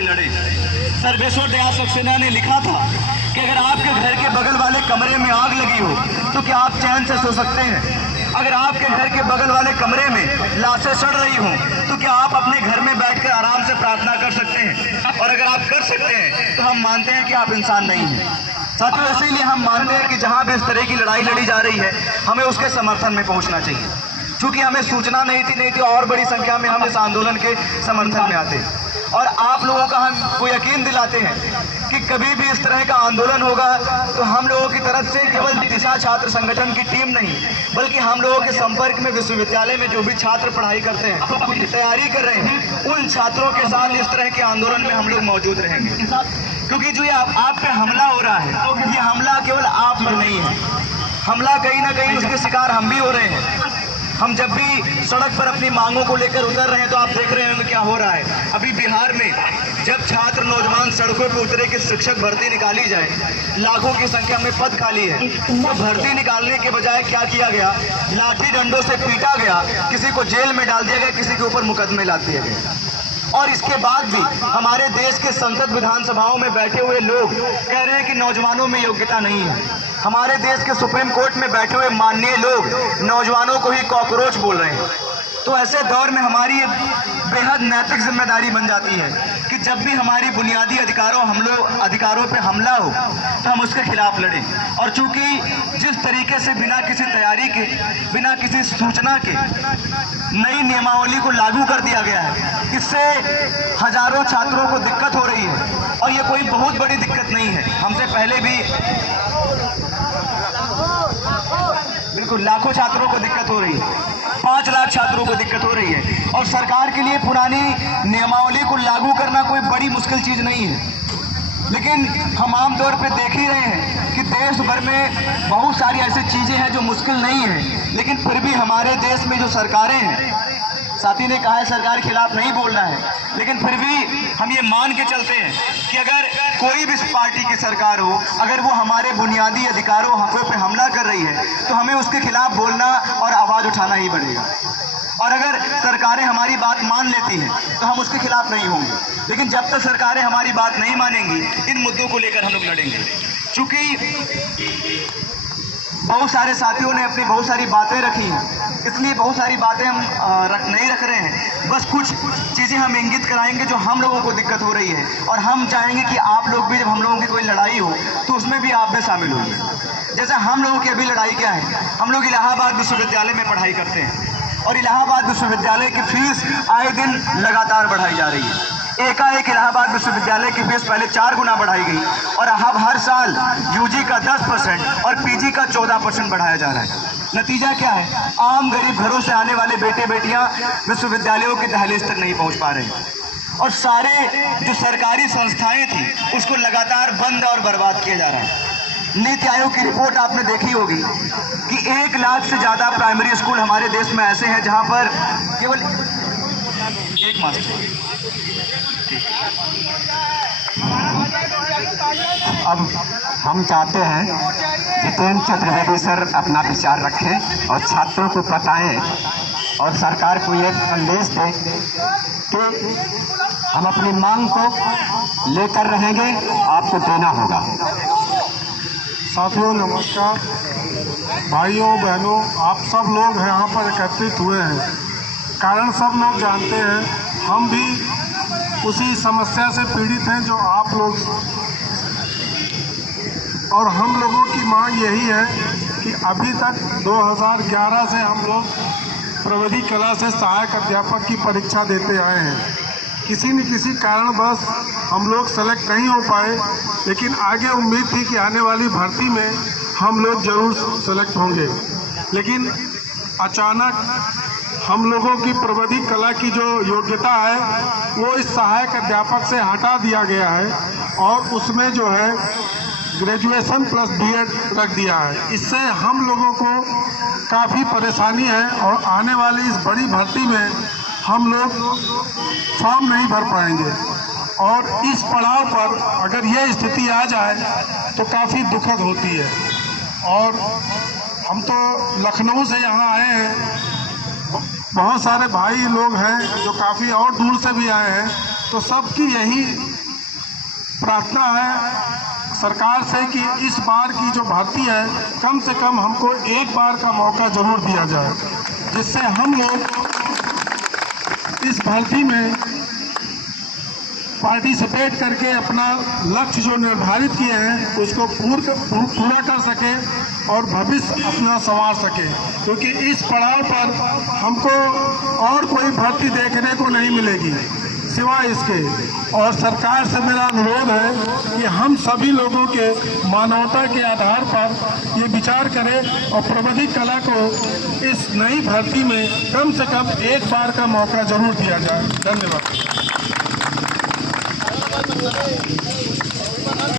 लड़े। सर्वेश्वर दयाल सक्सेना ने लिखा था कि अगर आपके घर के बगल वाले कमरे में आग लगी हो तो क्या आप चैन से सो सकते हैं? अगर आपके घर के बगल वाले कमरे में लाशें सड़ रही हों तो क्या आप अपने घर में बैठकर आराम से प्रार्थना कर सकते हैं? और अगर आप कर सकते हैं तो हम मानते हैं कि आप इंसान नहीं हैं। साथियों, इसीलिए हम मानते हैं कि जहां भी इस तरह की लड़ाई लड़ी जा रही है हमें उसके समर्थन में पहुंचना चाहिए। चूंकि हमें सूचना नहीं थी और बड़ी संख्या में हम इस आंदोलन के समर्थन में आते और आप लोगों का हम को यकीन दिलाते हैं कि कभी भी इस तरह का आंदोलन होगा तो हम लोगों की तरफ से केवल दिशा छात्र संगठन की टीम नहीं बल्कि हम लोगों के संपर्क में विश्वविद्यालय में जो भी छात्र पढ़ाई करते हैं, तैयारी कर रहे हैं, उन छात्रों के साथ इस तरह के आंदोलन में हम लोग मौजूद रहेंगे। क्योंकि जो ये आप पे हमला हो रहा है, ये हमला केवल आप पर नहीं है, हमला कहीं ना कहीं उसके शिकार हम भी हो रहे हैं। हम जब भी सड़क पर अपनी मांगों को लेकर उतर रहे हैं तो आप देख रहे हैं क्या हो रहा है। अभी बिहार में जब छात्र नौजवान सड़कों पर उतरे कि शिक्षक भर्ती निकाली जाए, लाखों की संख्या में पद खाली है, तो भर्ती निकालने के बजाय क्या किया गया, लाठी डंडों से पीटा गया, किसी को जेल में डाल दिया गया, किसी के ऊपर मुकदमे ला दिए गए। और इसके बाद भी हमारे देश के संसद विधानसभाओं में बैठे हुए लोग कह रहे हैं कि नौजवानों में योग्यता नहीं है। हमारे देश के सुप्रीम कोर्ट में बैठे हुए माननीय लोग नौजवानों को ही कॉकरोच बोल रहे हैं। तो ऐसे दौर में हमारी बेहद नैतिक जिम्मेदारी बन जाती है कि जब भी हमारी बुनियादी अधिकारों पे हमला हो तो हम उसके खिलाफ लड़ें। और चूंकि जिस तरीके से बिना किसी तैयारी के, बिना किसी सूचना के नई नियमावली को लागू कर दिया गया है, इससे हजारों छात्रों को दिक्कत हो रही है। और ये कोई बहुत बड़ी दिक्कत नहीं है, हमसे पहले भी बिल्कुल लाखों छात्रों को दिक्कत हो रही है, 5 लाख छात्रों को दिक्कत हो रही है। और सरकार के लिए पुरानी नियमावली को लागू करना कोई बड़ी मुश्किल चीज़ नहीं है। लेकिन हम आमतौर पे देख ही रहे हैं कि देश भर में बहुत सारी ऐसी चीज़ें हैं जो मुश्किल नहीं है, लेकिन फिर भी हमारे देश में जो सरकारें हैं, साथी ने कहा है सरकार के खिलाफ नहीं बोलना है, लेकिन फिर भी हम ये मान के चलते हैं कि अगर कोई भी पार्टी की सरकार हो, अगर वो हमारे बुनियादी अधिकारों हकों पे हमला कर रही है तो हमें उसके खिलाफ बोलना और आवाज़ उठाना ही पड़ेगा। और अगर सरकारें हमारी बात मान लेती हैं तो हम उसके खिलाफ नहीं होंगे, लेकिन जब तक सरकारें हमारी बात नहीं मानेंगी इन मुद्दों को लेकर हम लोग लड़ेंगे। चूँकि बहुत सारे साथियों ने अपनी बहुत सारी बातें रखी हैं, इसलिए बहुत सारी बातें हम नहीं रख रहे हैं, बस कुछ चीज़ें हम इंगित कराएंगे जो हम लोगों को दिक्कत हो रही है। और हम चाहेंगे कि आप लोग भी, जब हम लोगों की कोई लड़ाई हो तो उसमें भी आप भी शामिल होंगे। जैसे हम लोगों की अभी लड़ाई क्या है, हम लोग इलाहाबाद विश्वविद्यालय में पढ़ाई करते हैं और इलाहाबाद विश्वविद्यालय की फीस आए दिन लगातार बढ़ाई जा रही है। एकाएक इलाहाबाद विश्वविद्यालय की फीस पहले 4 गुना बढ़ाई गई और अब हर साल यूजी का 10% और पीजी का 14% बढ़ाया जा रहा है। नतीजा क्या है, आम गरीब घरों से आने वाले बेटे बेटियां विश्वविद्यालयों की दहलीज तक नहीं पहुंच पा रहे हैं। और सारे जो सरकारी संस्थाएं थी उसको लगातार बंद और बर्बाद किया जा रहा है। नीति आयोग की रिपोर्ट आपने देखी होगी कि 1 लाख से ज़्यादा प्राइमरी स्कूल हमारे देश में ऐसे हैं जहां पर केवल एक मास्टर। अब हम चाहते हैं जितेंद्र चतुर्वेदी सर अपना विचार रखें और छात्रों को बताएं और सरकार को ये संदेश दें कि हम अपनी मांग को लेकर रहेंगे, आपको देना होगा। साथियों नमस्कार, भाइयों बहनों, आप सब लोग यहाँ पर एकत्रित हुए हैं, कारण सब लोग जानते हैं, हम भी उसी समस्या से पीड़ित हैं जो आप लोग, और हम लोगों की मांग यही है कि अभी तक 2011 से हम लोग प्रविधि कला से सहायक अध्यापक की परीक्षा देते आए हैं। किसी न किसी कारणवश हम लोग सेलेक्ट नहीं हो पाए, लेकिन आगे उम्मीद थी कि आने वाली भर्ती में हम लोग ज़रूर सेलेक्ट होंगे। लेकिन अचानक हम लोगों की प्रविधि कला की जो योग्यता है वो इस सहायक अध्यापक से हटा दिया गया है और उसमें जो है ग्रेजुएशन प्लस बीएड रख दिया है। इससे हम लोगों को काफ़ी परेशानी है और आने वाली इस बड़ी भर्ती में हम लोग फॉर्म नहीं भर पाएंगे। और इस पड़ाव पर अगर ये स्थिति आ जाए तो काफ़ी दुखद होती है। और हम तो लखनऊ से यहाँ आए हैं, बहुत सारे भाई लोग हैं जो काफ़ी और दूर से भी आए हैं, तो सबकी यही प्रार्थना है सरकार से कि इस बार की जो भर्ती है कम से कम हमको एक बार का मौका जरूर दिया जाए, जिससे हम लोग इस भर्ती में पार्टिसिपेट करके अपना लक्ष्य जो निर्धारित किए हैं उसको पूरा कर सके और भविष्य अपना संवार सके, क्योंकि इस पड़ाव पर हमको और कोई भर्ती देखने को नहीं मिलेगी सिवाय इसके। और सरकार से मेरा अनुरोध है कि हम सभी लोगों के मानवता के आधार पर ये विचार करें और प्रविधि कला को इस नई भर्ती में कम से कम एक बार का मौका जरूर दिया जाए। धन्यवाद।